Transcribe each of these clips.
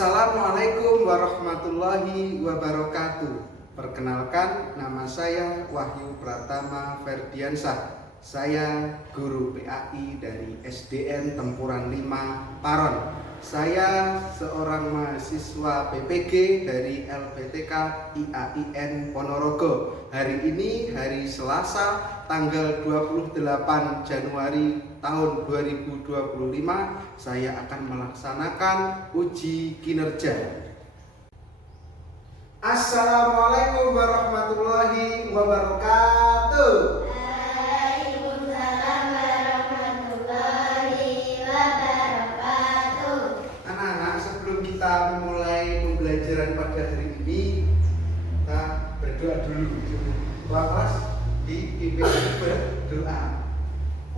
Assalamualaikum warahmatullahi wabarakatuh. Perkenalkan, nama saya Wahyu Pratama Ferdiansyah. Saya guru PAI dari SDN Tempuran 5 Paron. Saya seorang mahasiswa PPG dari LPTK IAIN Ponorogo. Hari ini hari Selasa tanggal 28 Januari tahun 2025 saya akan melaksanakan uji kinerja. Assalamualaikum warahmatullahi wabarakatuh. Waalaikumsalam warahmatullahi wabarakatuh. Anak-anak, sebelum kita memulai pembelajaran pada hari ini, kita berdoa dulu. Kelas dipimpin berdoa.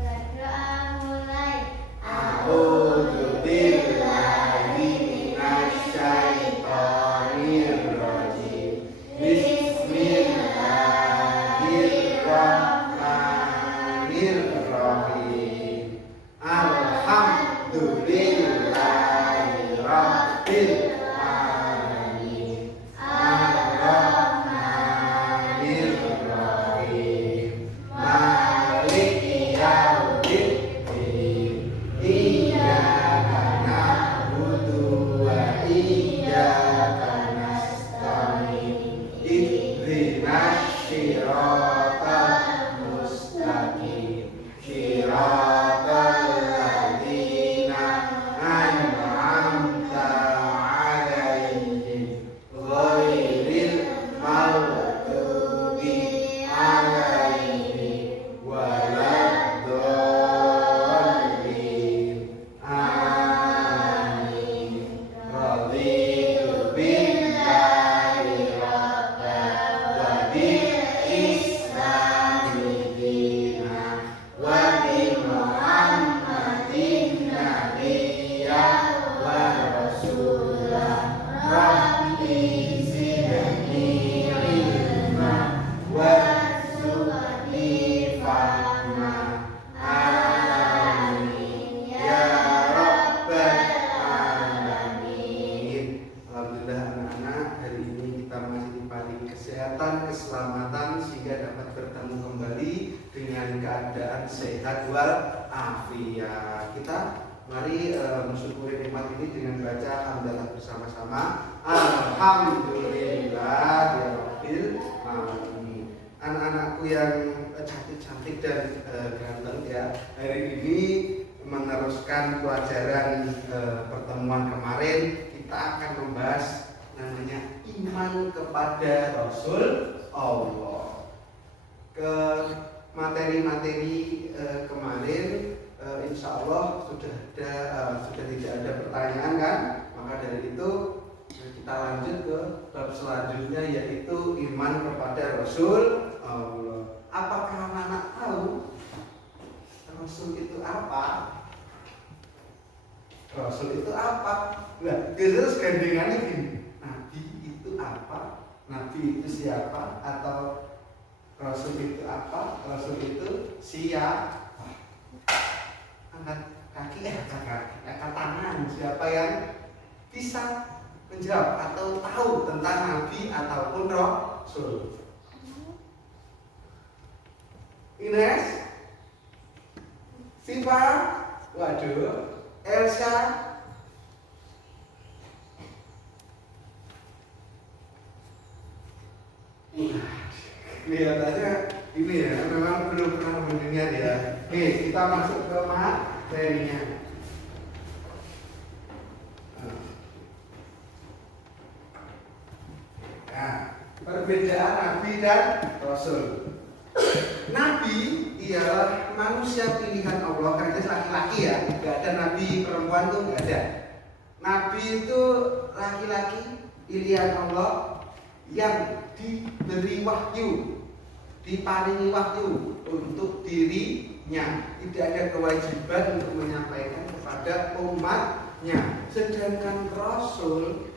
Berdoa mulai. A'udzubillahi minasyaitonir rajim. Bismillahirrahmanirrahim. Alhamdulillahi rabbil alamin. Ar-Rahmanir-Rahim. Maliki yaumiddin. Iyyaka na'budu wa iyyaka nasta'in. Ihdinas siratal mustaqim. Siratal ladzina an'amta 'alaihim ghairil maghdubi 'alaihim waladdallin. Amin. Raditu billahi rabban wa bil islami dinan wa bi Muhammadin nabiyyan wa rasulan. Rabbi zidni ilma warzuqni fahma. Amin ya rabbal alamin. Alhamdulillah anak-anak, hari ini kita masih diberi kesehatan, keselamatan sehingga dapat bertemu kembali dengan keadaan sehat walafiat. Kita mari mensyukuri nikmat ini dengan baca hamdalah bersama-sama. Alhamdulillah ya rabbil alamin. Anak-anakku yang cantik-cantik dan ganteng ya, hari ini meneruskan pelajaran pertemuan kemarin. Kita akan membahas namanya iman kepada Rasul Allah. Ke materi-materi kemarin insya Allah sudah tidak ada pertanyaan kan? Maka dari itu kita lanjut ke bab selanjutnya, yaitu iman kepada Rasul Allah. Apakah anak tahu Rasul itu apa? Rasul itu apa? Nah, terus gandengannya gini. Nabi itu apa? Nabi itu siapa? Atau Rasul itu apa? Rasul itu siapa? Angkat kaki, angkat tangan. Siapa yang bisa menjawab atau tahu tentang Nabi ataupun Rasul? Ines? Siva? Waduh. Elsa? Kelihatannya ini ya, memang belum pernah mendengar ya. Oke, kita masuk ke materinya. Nah, perbedaan Nabi dan Rasul. Nabi ialah manusia pilihan Allah, karena itu laki-laki ya, nggak ada Nabi perempuan tuh nggak ada. Nabi itu laki-laki pilihan Allah yang diberi wahyu, diparingi wahyu untuk dirinya, tidak ada kewajiban untuk menyampaikan kepada umatnya. Sedangkan Rasul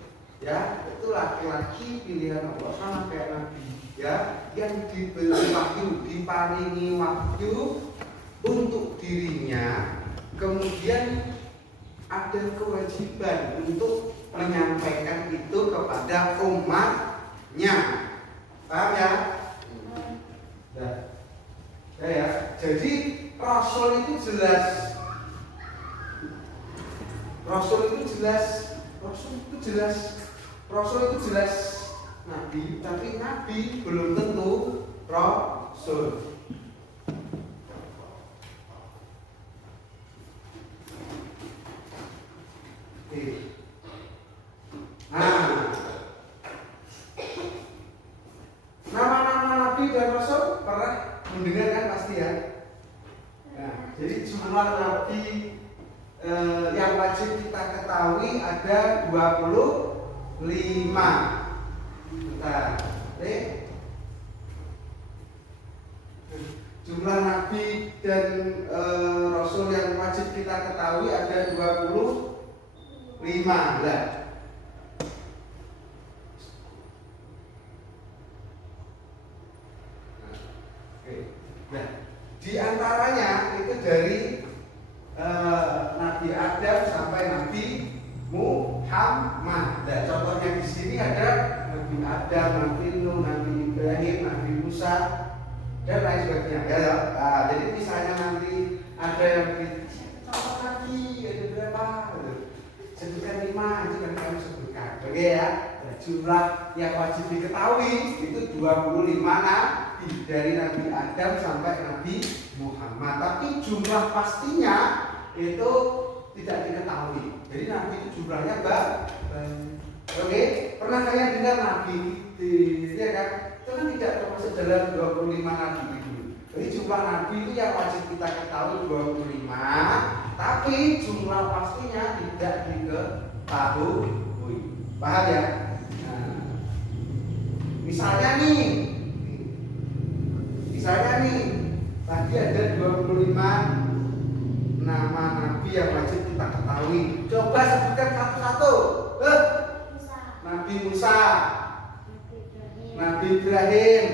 ya itu laki-laki pilihan Allah, sama kayak Nabi ya, yang diberi wahyu, diparingi wahyu untuk dirinya, kemudian ada kewajiban untuk menyampaikan itu kepada umatnya. Paham ya? Nah, ya. Jadi Rasul itu jelas. Rasul itu jelas Nabi, tapi Nabi belum tentu Rasul. Nah, nama-nama Nabi dan Rasul pernah mendengar kan pasti ya. Nah, jadi jumlah Nabi yang wajib kita ketahui ada 25. Bentar, jumlah Nabi dan Rasul yang wajib kita ketahui ada 25 lah. Nah, di antaranya itu dari Nabi Adam sampai Nabi Muhammad. Nah, contohnya di sini ada Nabi Adam, Nabi Nuh, Nabi Ibrahim, Nabi Musa dan lain sebagainya. Ya. Nah, jadi misalnya nanti ada yang contoh lagi ada berapa? Sebutkan 5, itu nanti kami sebutkan. Oke ya. Nah, jumlah yang wajib diketahui itu 25 nabi dari Nabi Adam sampai Nabi Muhammad. Tapi jumlah pastinya itu tidak diketahui. Jadi nabi itu jumlahnya oke, pernah kalian dengar nabi ya kan? Itu kan tidak termasuk dalam 25 nabi itu. Jadi jumlah nabi itu yang wajib kita ketahui 25, tapi jumlah pastinya tidak diketahui. Paham ya? Nah, misalnya nih tadi ada 25 nama nabi yang wajib kita ketahui. Coba sebutkan satu-satu. Nabi Musa, Nabi Ibrahim,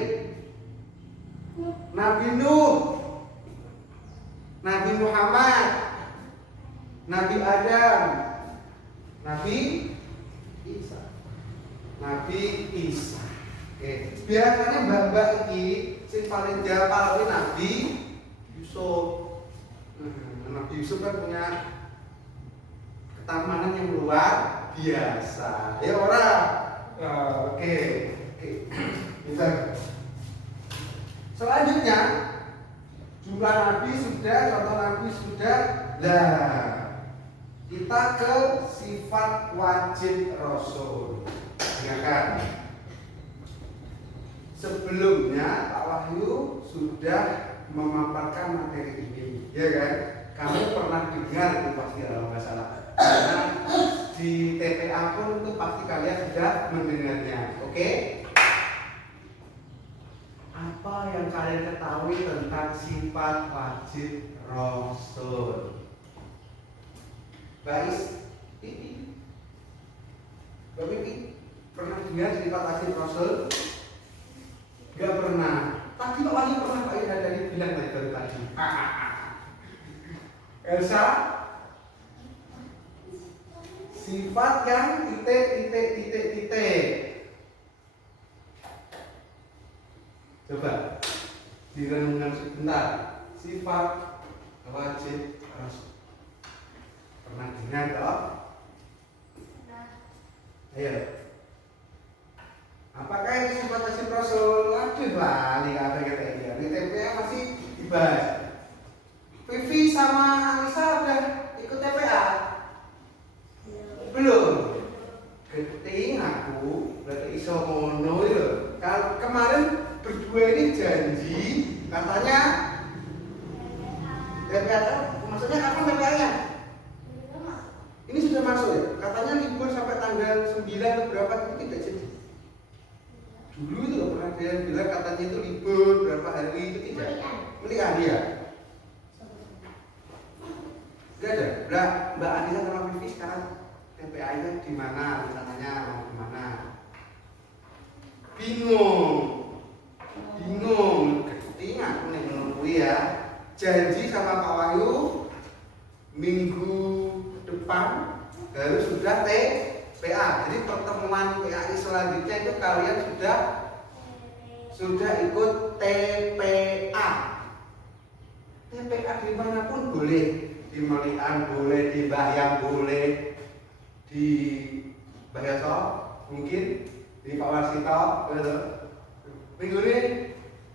Nabi Nuh, Nabi Muhammad, Nabi Adam, Nabi Isa. Oke. Biasanya mbak-mbak ini sing paling jauh Nabi Yusuf. Nabi Yusuf kan punya ketamanan yang luar biasa. Ya orang. Oke. Bisa. Selanjutnya jumlah nabi sudah, contoh nabi sudah. Nah, kita ke sifat wajib Rasul. Ya kan? Sebelumnya Pak Wahyu sudah memaparkan materi ini, ya kan? Kamu pernah dengar itu pasti kalau nggak salah. Karena di TPA pun itu pasti kalian sudah mendengarnya, oke? Apa yang kalian ketahui tentang sifat wajib Rasul? Baik, Bapak pernah dengar sifat wajib Rasul? Gak pernah. Tadi Pak Wahyu pernah, Pak Ida dari bilang tadi. Elsa, sifat yang titik. Coba direnungkan sebentar. Sifat wajib Rasul. Pernah dengar toh? Ayo. Apakah ini sifat wajib Rasul? Aduh, lali kabeh katanya. Di TPA masih dibahas. Vivi sama Anissa udah ikut TPA? Belum. Keting aku berarti iso ngono lho. Kalau kemarin berdua ini janji katanya TPA, maksudnya kapan TPA-nya? Ini sudah masuk ya? Katanya libur sampai tanggal 9 atau berapa itu tidak jadi. Dulu itu loh pernah dia bilang katanya itu libur berapa hari itu tidak. Melihat dia. Gak ada. Mbak Anissa sama Vivi sekarang TPA-nya di mana? Rencananya mau di mana? Bingung. Keting aku nih menunggu ya. Janji sama Pak Wahyu minggu depan harus sudah PA. Jadi pertemuan PAI selanjutnya itu kalian sudah ikut TPA. TPA dimanapun boleh, di Melian boleh, di Bahyang boleh, di Bahasa mungkin, di Pak Warsito, gitu. Minggu ini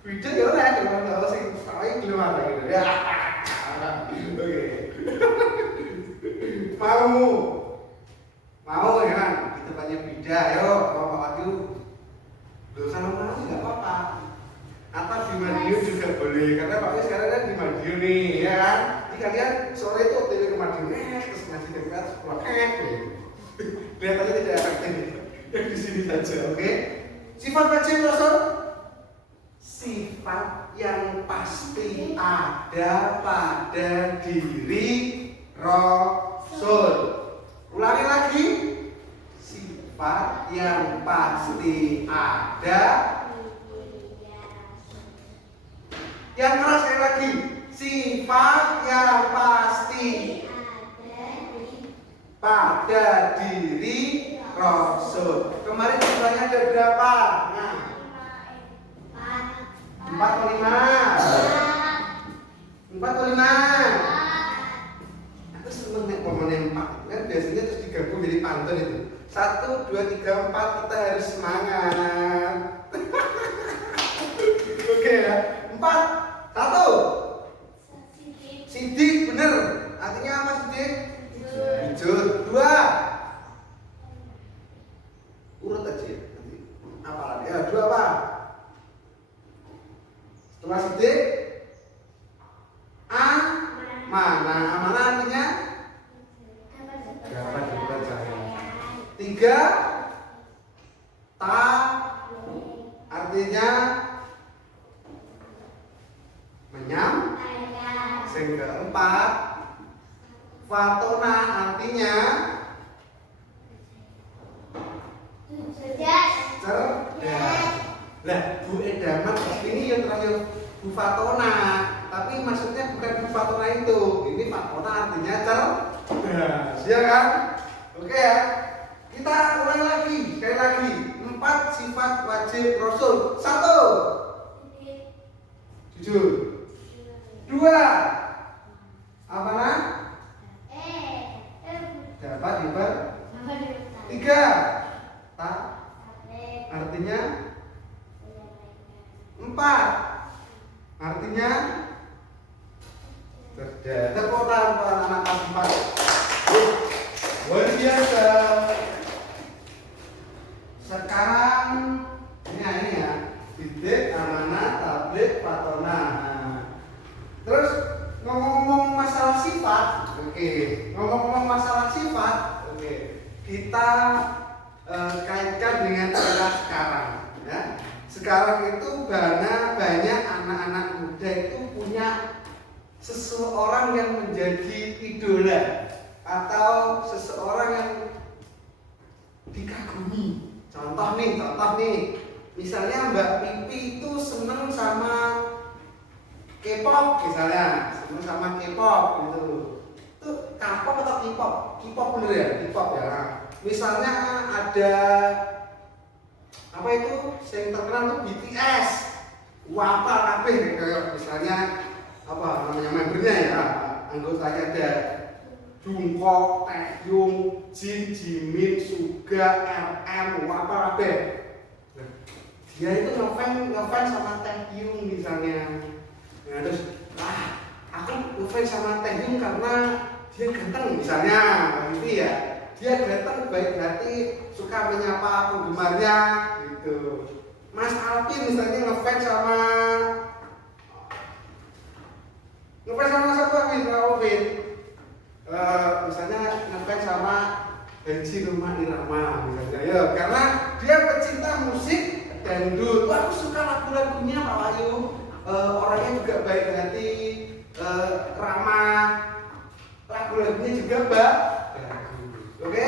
video ya udah, kalau sing paling keluar gitu ya. Oke. Mau ya kan? Di tempatnya Bida, ayo kalau Pak Wahyu. Loh, sama mana sih nggak apa-apa. Atau di Madiun juga boleh, karena Pak Wahyu sekarang kan di Madiun nih, ya kan? Jadi kalian sore itu OTW ke Madiun, terus ngaji dekat sekolah lihat aja tidak efektif. Yang di sini saja, oke? Sifat wajib Rasul, sifat yang pasti ada pada diri Rasul. Ulangi lagi, sifat yang pasti ada. Yang keras sekali lagi, sifat yang pasti pada diri Rasul. Kemarin jumlahnya ada berapa? Nah, 4 atau 5? 4 atau 5? Aku seneng nih momennya 4. Kan biasanya terus digabung jadi pantun itu. 1, 2, 3, 4, kita harus semangat. Oke ya. 4, 1. Sidik, bener. Artinya apa sidik? Jujur. 2. Urut aja ya. Nanti apa lagi? Ya, 2 apa? Setelah sidik, mana? Amanah artinya? Dapat dipercaya. 3, artinya Sing keempat, fatona artinya cerdas. Lah, Bu Edaman ini yang terakhir Bu Fatona, tapi maksudnya bukan Bu Fatona itu. Ini Fatona artinya cerdas, ya kan? Oke ya. Kita ulang lagi, sekali lagi. 4 sifat wajib Rasul. 1, jujur. 2, apa nah? Dapat diper. 3, artinya. 4, artinya cerdas. Tepuk tangan buat anak kelas 4. Luar biasa. Sekarang ini ya, didik, amanah, tablik, fatona. Terus ngomong-ngomong masalah sifat, oke. Ngomong-ngomong masalah sifat, oke. Kita kaitkan dengan era sekarang, ya. Sekarang itu banyak anak-anak muda itu punya seseorang yang menjadi idola atau seseorang yang dikagumi. Contoh nih, misalnya Mbak Pipi itu seneng sama K-pop misalnya, seneng sama K-pop gitu. Itu K-pop atau K-pop? K-pop bener ya, K-pop ya. Misalnya ada apa itu? Yang terkenal tuh BTS. Wapa kabeh kayak misalnya apa namanya membernya ya, anggotanya ada Jungkook, Taehyung, Jin, Jimin, Suga, RM, apa kabeh. Dia itu ngefans sama Taehyung misalnya. Nah, terus aku ngefans sama Taehyung karena dia ganteng misalnya, gitu ya. Dia ganteng, baik hati, suka menyapa penggemarnya gitu. Mas Alvin misalnya ngefans sama siapa nih, Alvin? Misalnya ngefans sama Benci Rumah Irama misalnya, ya karena dia pecinta musik dangdut. Aku suka lagu-lagunya Pak Wahyu, orangnya juga baik hati, ramah, lagu-lagunya juga bagus. Oke,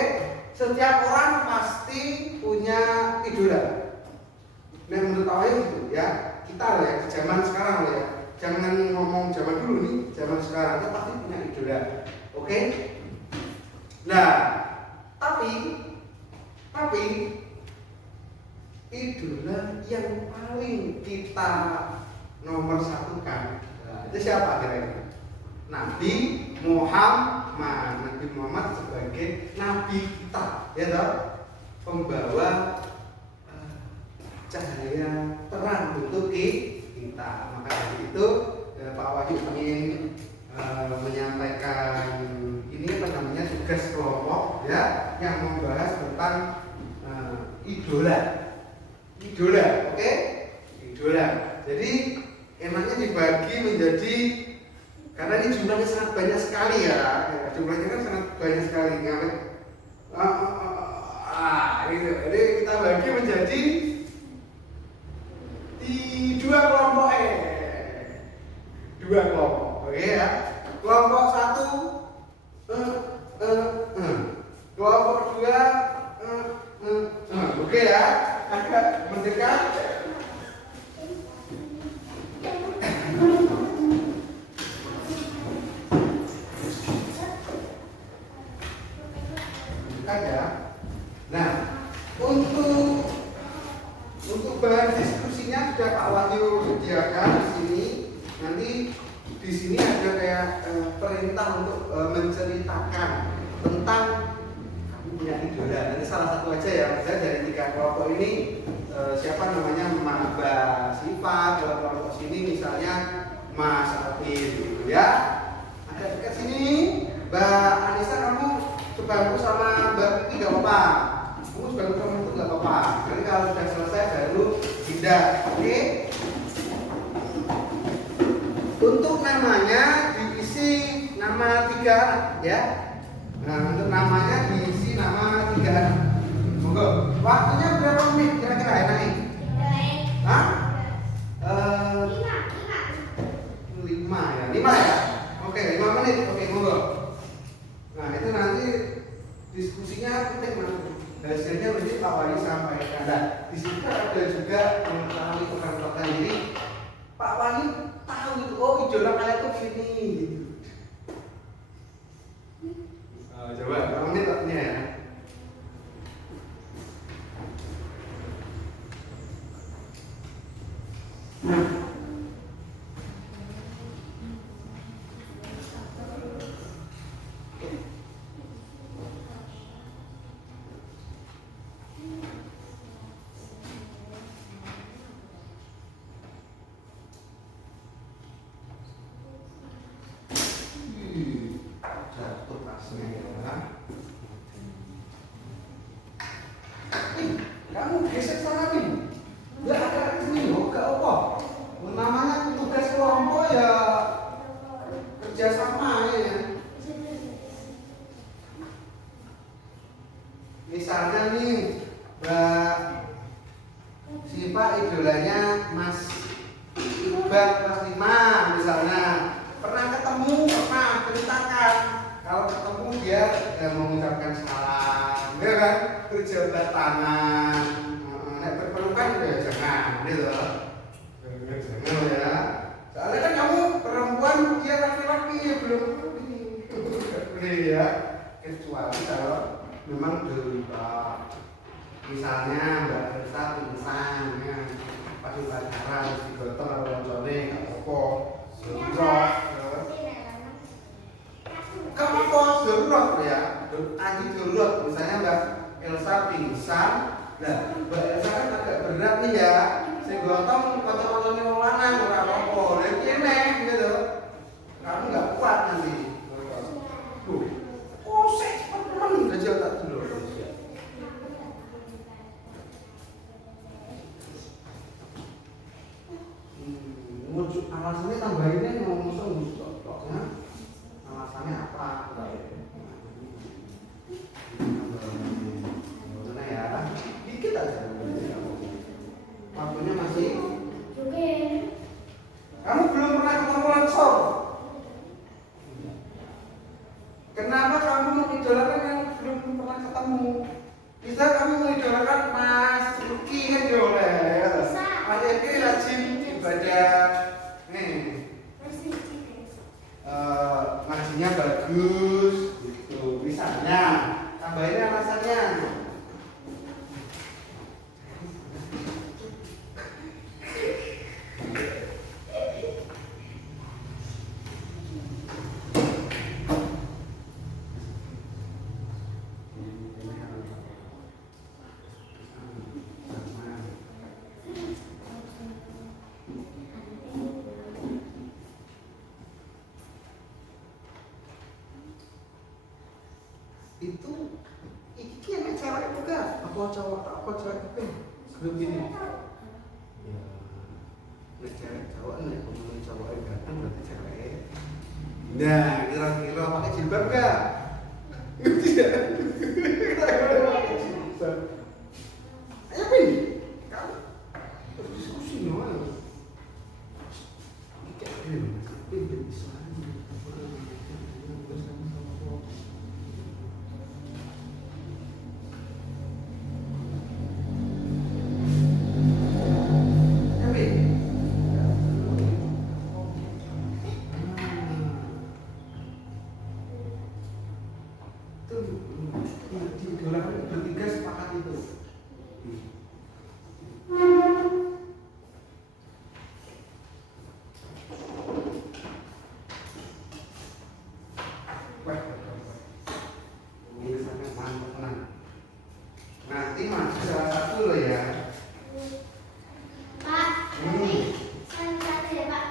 setiap orang pasti punya idola. Nah menurut Pak Wahyu gitu ya, kita loh ya, zaman sekarang loh ya, jangan ngomong zaman dulu nih, zaman sekarang kita pasti punya idola. Oke? Nah, tapi nomor satu kan. Nah, itu siapa kira-kira? Nabi Muhammad. Nabi Muhammad sebagai nabi kita, ya toh, pembawa cahaya terang untuk kita. Maka dari itu Pak Wahyu ingin menyampaikan ini apa namanya tugas kelompok ya yang membahas tentang idola, oke? Idola. Jadi enaknya dibagi menjadi, karena ini jumlahnya sangat banyak sekali ya, jumlahnya kan sangat banyak sekali. Gitu. Jadi kita bagi menjadi di dua kelompok, oke ya. Kelompok satu, kelompok dua, oke ya. Agak mendekat. Ya. Nah, untuk bahan diskusinya sudah Pak Wahyu sediakan di sini. Nanti di sini ada kayak perintah untuk menceritakan tentang kamu punya idola. Nanti salah satu aja ya, misalnya dari 3 kelompok ini siapa namanya Mbak Sifat, kalau kelompok sini misalnya Mas Alvin, gitu ya. Ada dekat sini Mbak Anissa, kamu sebangku sama Mbak Putih gak apa-apa. Kamu sebangku sama itu gak apa-apa. Nanti kalau sudah selesai baru pindah, oke? Untuk namanya diisi nama 3 ya. Nah, untuk namanya diisi nama 3. Monggo. Waktunya berapa menit kira-kira enaknya? Hah? 5 ya. 5 ya? Oke, 5 menit. Oke, monggo. Nah, itu nanti diskusinya penting nanti. Hasilnya nanti Pak Wali sampaikan. Nah, di situ ada juga mengetahui tukang-tukang. Jadi Pak Wali tahu itu, oh idola kalian tuh gini gitu. Coba, berapa menit waktunya ya? Jatuh tasnya ya. Kamu geser sana nih. Nggak ada sini loh, nggak apa. Namanya tugas kelompok ya kerjasama ya. Misalnya nih Mbak Siva idolanya Mas Iqbal kelas 5 misalnya. Pernah ketemu, pernah ceritakan. Kalau ketemu dia mengucapkan salam, ya kan? Berjabat tangan. Nek berpelukan ya jangan, gitu. Jangan ya. Soalnya kan kamu perempuan, dia laki-laki ya belum boleh ya. Kecuali kalau memang derurat. Misalnya Mbak Elsa pingsan, ya. Pas upacara harus digotong atau loncone, nggak apa-apa. Darurat. Kamu kok darurat ya? Lagi darurat. Misalnya Mbak Elsa pingsan, nah Mbak Elsa kan agak berat nih ya. Saya gotong kocok-kocoknya mau lanang, ora apa-apa. Lagi eneng gitu. Kamu nggak kuat nanti. Tuh, kosek teman aja tak dulu. Muncul alasannya tambahinnya mau musuh ya. Alasannya apa? Mana ya? Dikit aja. Waktunya masih. Kamu belum pernah ketemu langsung. Kenapa kamu mengidolakan yang belum pernah ketemu? Bisa kamu mengidolakan Mas Luki kan boleh. Mas Luki rajin ibadah. Nih. Ngajinya bagus gitu. Misalnya tambahin alasannya. apa cowok itu sebelum gini. Ya, nek cewek cowok nek ngomongin cowok yang ganteng berarti cewek. Nah, kira-kira pakai jilbab enggak? Ngerti ya? Kira-kira pakai jilbab. Ayo Pin, kamu berdiskusi no. Kayak gini, Pin bisa. Bertiga sepakat itu. Wah, ini sangat mantap tenang. Nanti maju salah satu loh ya. Pak, ini satu ya Pak.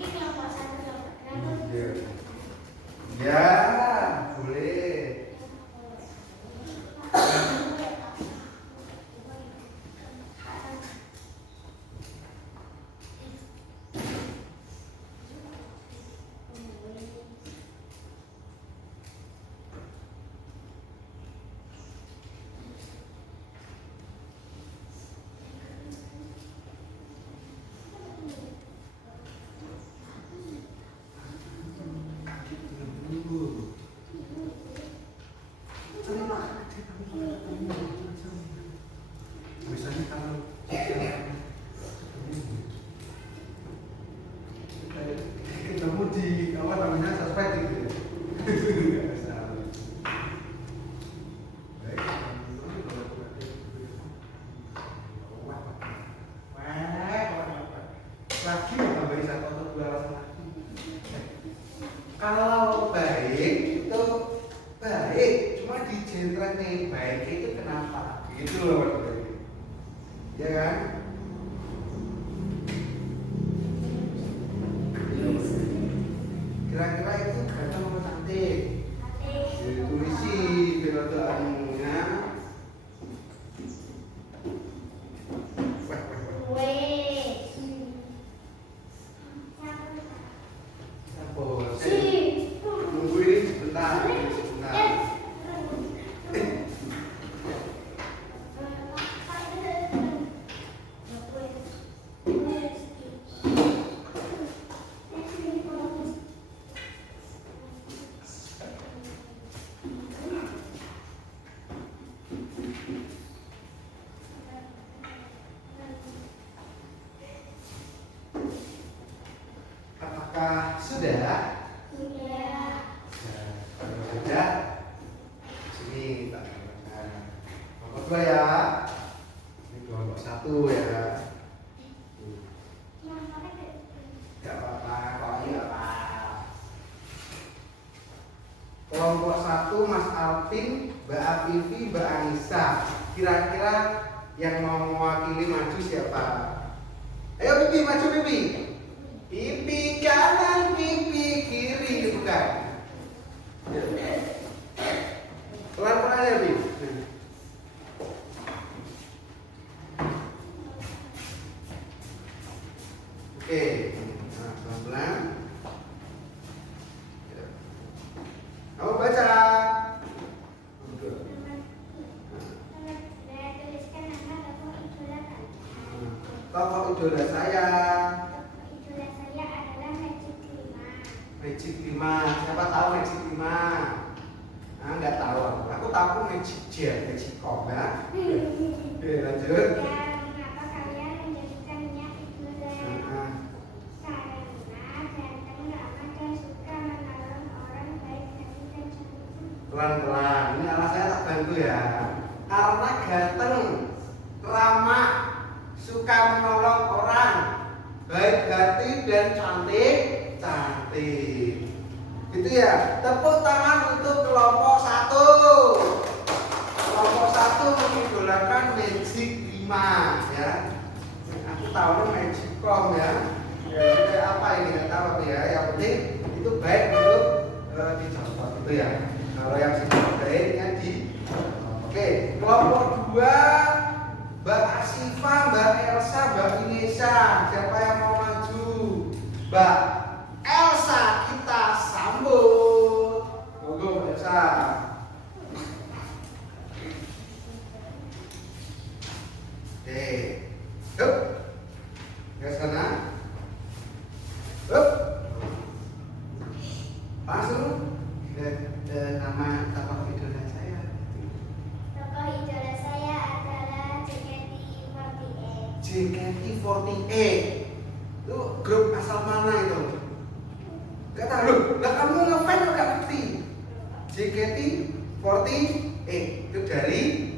Ini kelompok satu kelompok. Ya, boleh. Misalnya kalau ketemu di apa namanya suspek gitu ya. Nggak salah. Baik. Lagi mau tambahin satu atau dua alasan lagi. Kalau baik itu baik, cuma di genre nih baik itu kenapa? Gitu loh Pak. Ya kan? Kira-kira itu ganteng apa cantik? Tulisi periode anunya. Nungguin sebentar. Apakah sudah? Kalau sudah, sini tak gunakan. Kelompok dua ya. Ini kelompok satu ya. Gak apa-apa, kalau ini gak apa. Kelompok satu Mas Alvin, Mbak Afifi, Mbak Anissa. Kira-kira yang mau mewakili maju siapa? Ayo Pipi, maju Pipi. Pipi kanan, pipi kiri, bukan? Pelan-pelan ya, Pipi. Oke, nah, pelan-pelan. Kamu baca. Tokoh idola saya. Magic 5, siapa tahu Magic 5? Ah, nggak tahu. Aku tahu Magic Jet, Magic Com ya. Oke, lanjut. Mengapa kalian menjadikannya idola? Karena ganteng, ramah dan suka menolong orang baik hati dan cantik. Pelan-pelan. Ini alasannya tak bantu ya. Karena ganteng, ramah, suka menolong orang, baik hati dan cantik. Gitu ya. Tepuk tangan untuk kelompok satu. Kelompok satu mengidolakan Magic 5 ya. Aku tahu Magic Com ya. Kayak apa ini nggak tahu tapi ya. Yang penting itu baik untuk dicontoh gitu ya. Kalau yang sedang baiknya di. Oke, kelompok 2, Mbak Asifa, Mbak Elsa, Mbak Inesa. Siapa yang mau maju? Mbak Elsa, kita sambut. Monggo Mbak Elsa. Oke, yuk ke sana. Yuk, langsung. Nama tokoh idola saya. Tokoh idola saya adalah JKT48. JKT48 itu grup asal mana itu? Gak tahu loh, lah kamu ngefans kok gak ngerti? JKT48 itu dari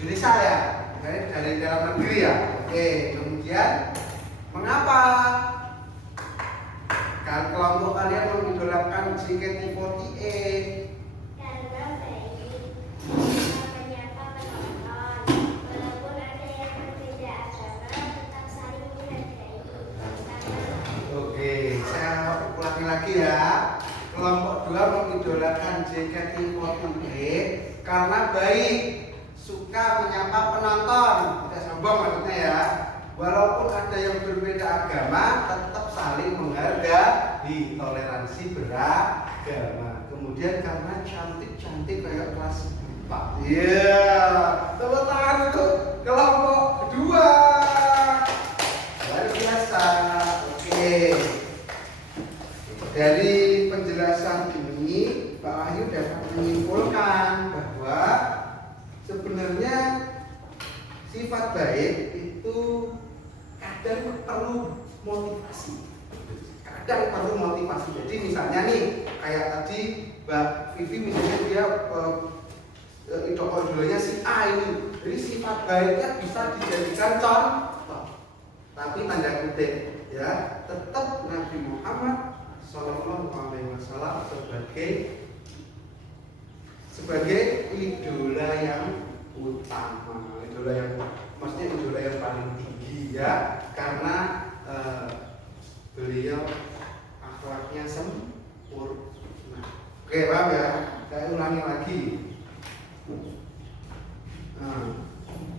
Indonesia ya, dari dalam negeri ya. Oke, kemudian mengapa kelompok kalian mengidolakan JKT48? Karena baik menyapa penonton, walaupun ada yang berbeda agama, tetap saling menghargai. Oke, saya ulangi lagi ya. Kelompok 2 mengidolakan JKT48 karena baik, suka menyapa penonton. Tidak sombong maksudnya ya. Walaupun ada yang berbeda agama, tetap saling menghargai, toleransi beragama. Kemudian karena cantik-cantik kayak kelas 4. Iya, tepuk tangan untuk kelompok kedua. Luar biasa. Oke. Dari penjelasan ini, Pak Wahyu dapat menyimpulkan bahwa sebenarnya sifat baik itu kadang perlu motivasi. Jadi misalnya nih, kayak tadi Mbak Vivi misalnya dia idolanya si A ini. Jadi sifat baiknya bisa dijadikan contoh. Tapi tanda kutip ya, tetap Nabi Muhammad SAW sebagai idola yang utama, maksudnya idola yang paling tinggi ya, karena beliau akhlaknya sempurna. Oke, paham ya? Saya ulangi lagi.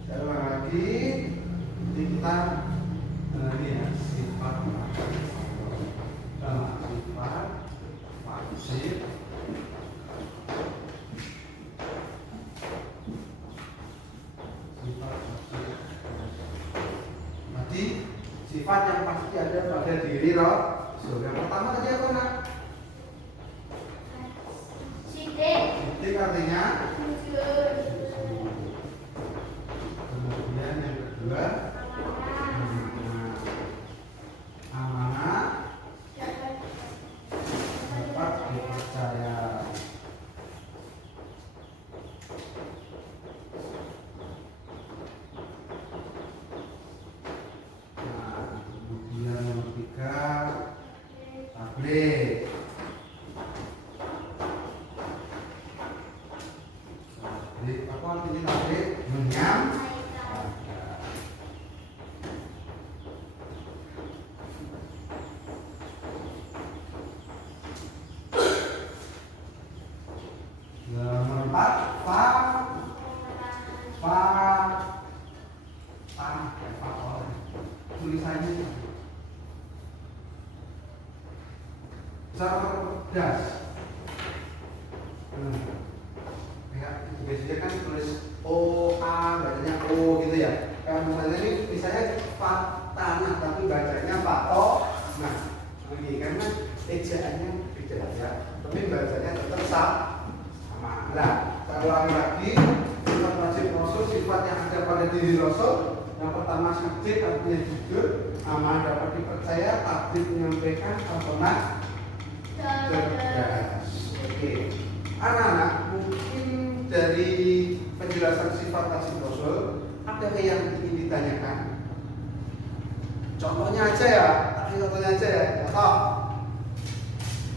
Saya ulangi lagi. Kita ini ya, sifat wajib. Sifat yang pasti ada pada diri Rasul. Yang pertama tadi apa nak? Sidik. Sidik artinya Jujur. kemudian yang kedua amanah, dapat dipercaya. Kemudian nomor 3 tabligh. Apa artinya tabligh? Menyampaikan. Nomor 4 tulisannya cerdas. Kayak biasanya kan tulis O A, bacanya O gitu ya. Kayak misalnya ini misalnya tanah tapi bacanya pato. Nah, ini karena ejaannya beda ya, tapi bacanya tetap sama. Nah, saya ulangi lagi, sifat wajib Rasul, sifat yang ada pada diri Rasul. Yang pertama sidik artinya jujur, amanah dapat dipercaya, tabligh menyampaikan, amanah cerdas. Oke, anak-anak mungkin dari penjelasan sifat wajib Rasul ada yang ingin ditanyakan? Contohnya aja ya, contoh.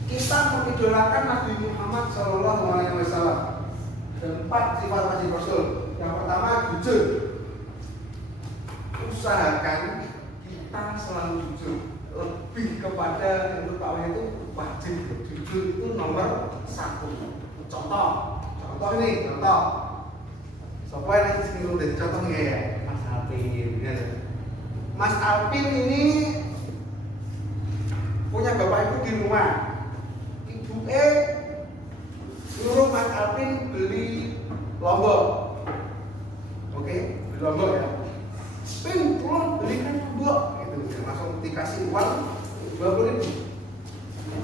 Kita mengidolakan Nabi Muhammad SAW. Ada 4 sifat wajib Rasul. Yang pertama jujur. Usahakan kita selalu jujur. Lebih kepada yang pertama itu wajib. Jujur itu nomor 1. Contoh ini. Sopo yang sing dari contoh ya, Mas Alpin. Ya. Mas Alpin ini punya bapak ibu di rumah. Ibu suruh Mas Alpin beli lombok. Oke, beli lombok ya. Pin, pulang belikan lombok. Gitu. Langsung dikasih uang 20.000.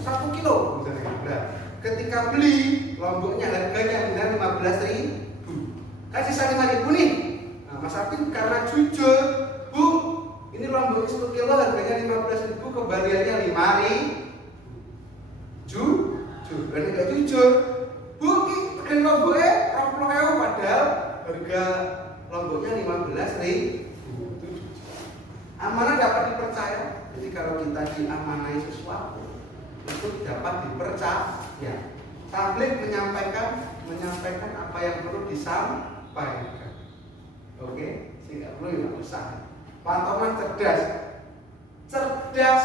1 kilo misalnya. Nah, ketika beli lomboknya harganya misalnya 15.000, kan sisa 5.000 nih. Nah, Mas Alpin karena jujur, Bu, ini lomboknya 1 kilo harganya 15.000, kembaliannya 5.000. Jujur, berarti nggak jujur. Bu, ini harga lomboknya 20.000 padahal harga lomboknya 15.000. Amanah dapat dipercaya. Jadi kalau kita diamanai sesuatu itu dapat dipercaya. Tabligh menyampaikan apa yang perlu disampaikan. Oke, sehingga perlu yang usah. Pak Thomas cerdas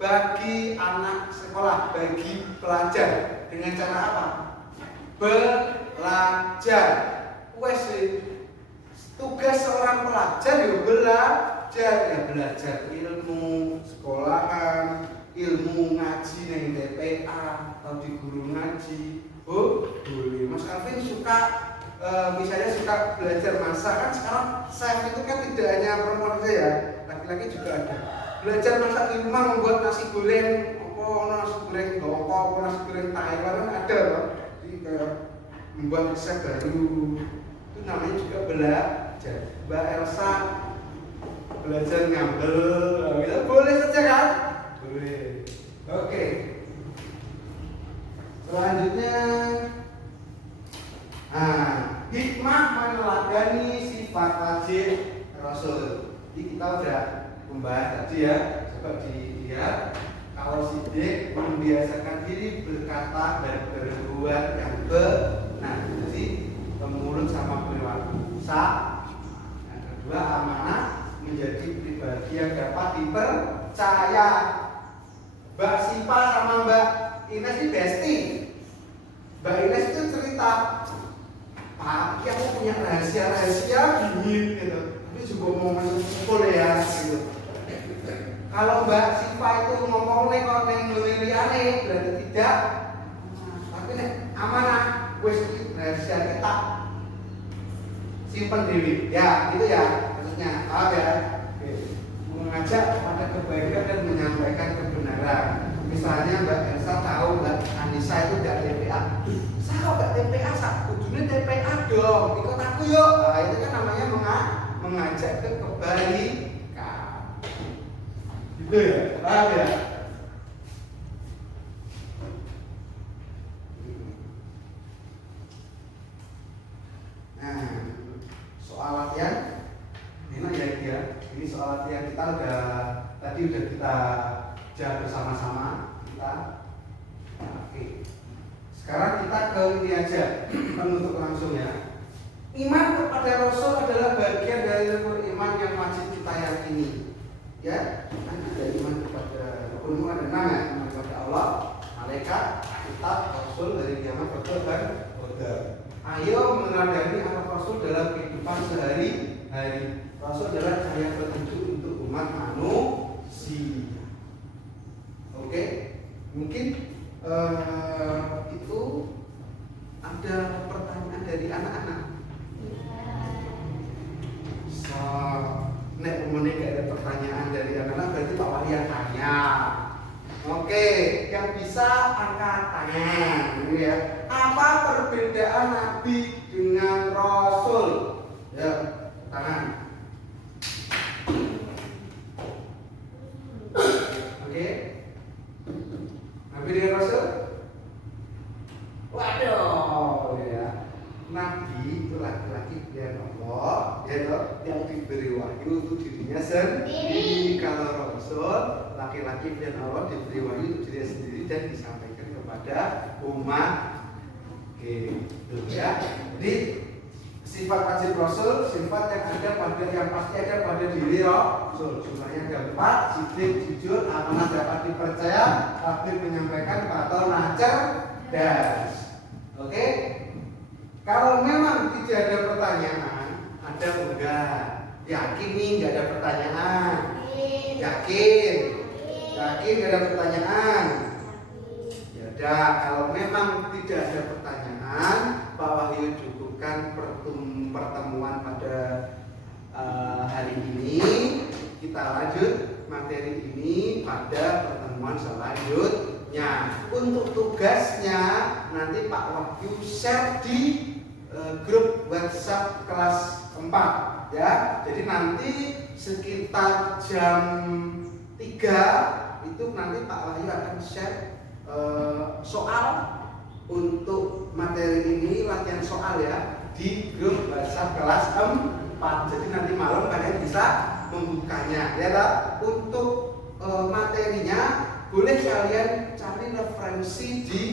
bagi anak sekolah, bagi pelajar dengan cara apa? Belajar. Wes tugas seorang pelajar ya belajar ilmu sekolahan, ilmu ngaji neng TPA atau di guru ngaji. Oh, boleh. Mas Alvin suka misalnya suka belajar masak, kan sekarang chef itu kan tidak hanya perempuan saja ya, laki-laki juga ada. Belajar masak di rumah, membuat nasi goreng, nasi goreng doko, nasi goreng Taiwan kan ada loh. Jadi kayak membuat resep baru, itu namanya juga belajar. Mbak Elsa belajar ngambel, gitu boleh saja kan? Boleh. Oke. Selanjutnya, hikmah meneladani sifat wajib Rasul. Jadi kita udah membahas tadi ya. Coba dilihat. Kalau Siddiq membiasakan diri berkata dan berbuat yang benar. Jadi pemurut sama perilaku. Yang kedua, amanah, menjadi pribadi yang dapat dipercaya. Mbak Sipa sama Mbak Ines ini bestie. Mbak Ines itu cerita, Pak, aku punya rahasia dingin gitu. Tapi juga mau masuk ya gitu. Kalau Mbak Sipa itu ngomong kok neng liane berarti tidak. Tapi nek amanah, wes rahasia kita simpen dewi. Ya, gitu ya maksudnya. Paham ya? Mengajak kepada kebaikan dan menyampaikan kebenaran. Misalnya Mbak Elsa tahu Mbak Anissa itu tidak TPA. Saya kok nggak TPA, ujungnya TPA dong. Ikut aku yuk. Nah, itu kan namanya mengajak ke kebaikan. Gitu ya? Paham ya? Nah, soal latihan enak ya dia. Ini soal latihan kita tadi udah kita jalan bersama-sama kita. Oke. Sekarang kita ke ini aja penutup langsung ya. Iman kepada Rasul adalah bagian dari rukun iman yang wajib kita yakini. Ya, ada iman kepada rukun iman ada 6 ya. Iman kepada Allah, malaikat, kitab, Rasul dari kiamat, betul dan qadar. Ayo meneladani anak Rasul dalam kehidupan sehari-hari. Rasul adalah cahaya petunjuk untuk umat manusia. Oke, mungkin itu ada pertanyaan dari anak-anak. So, nek umumnya gak ada pertanyaan dari anak-anak berarti Pak Wali yang tanya. Oke, yang bisa angkat tangan, gitu ya. Apa perbedaan Nabi dengan Rasul? Ya, tangan. Oke. Nabi dengan Rasul? Waduh, ya. Nabi itu laki-laki pilihan Allah, ya toh, yang diberi wahyu untuk dirinya sendiri. Kalau Rasul, laki-laki pilihan Allah diberi wahyu untuk dirinya sendiri dan disampaikan kepada umat. Oke, itu ya. Jadi sifat wajib Rasul, sifat yang pasti ada pada diri Rasul. Jumlahnya ada 4, siddiq, jujur, amanah, dapat dipercaya, tabligh, menyampaikan, batal, cerdas. Oke? Kalau memang tidak ada pertanyaan Ada enggak? Yakin nih nggak ada pertanyaan? Yakin? Yakin nggak ada pertanyaan? Ya udah, kalau memang tidak ada pertanyaan, Pak Wahyu cukupkan pertemuan pada hari ini. Kita lanjut materi ini pada pertemuan selanjutnya. Untuk tugasnya nanti Pak Wahyu share di grup WhatsApp kelas 4 ya. Jadi nanti sekitar jam 3 itu nanti Pak Wahyu akan share soal untuk materi ini, latihan soal ya, di grup WhatsApp kelas 4. Jadi nanti malam kalian bisa membukanya ya tak? Untuk materinya boleh kalian cari referensi di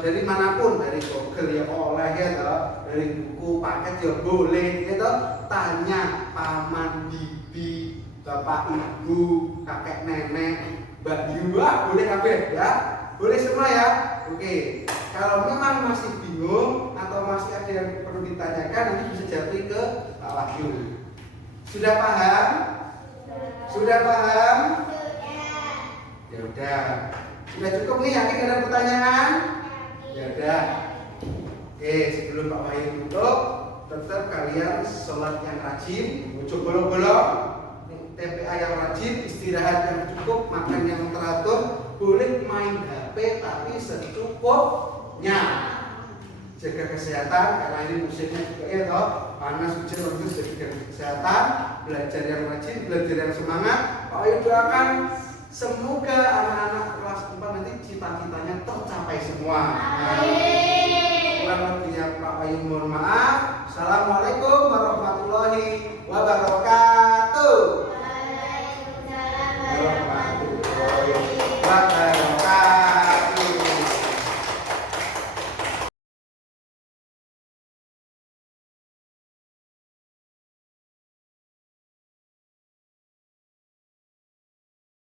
dari manapun, dari Google ya oleh ya tak? Dari buku paket ya boleh ya tak? Tanya paman, bibi, bapak, ibu, kakek, nenek, mbak Yua, boleh kabeh ya? Boleh semua ya? Oke. Kalau memang masih bingung atau masih ada yang perlu ditanyakan, nanti bisa japri ke Pak Wahyu. Sudah paham? Sudah paham? Ya udah. Sudah cukup nih, yakin ada pertanyaan? Ya udah. Oke, sebelum Pak Wahyu tutup, tetap kalian sholat yang rajin, ujuk bolong-bolong, TPA yang rajin, istirahat yang cukup, makan yang teratur, boleh main HP tapi secukupnya. Jaga kesehatan karena ini musimnya juga ya toh, panas hujan terus, jadi jaga kesehatan, belajar yang rajin, belajar yang semangat. Pak Wahyu doakan semoga anak-anak kelas 4 nanti cita-citanya tercapai semua. Kurang lebihnya Pak Wahyu mohon maaf. Assalamualaikum warahmatullahi wabarakatuh.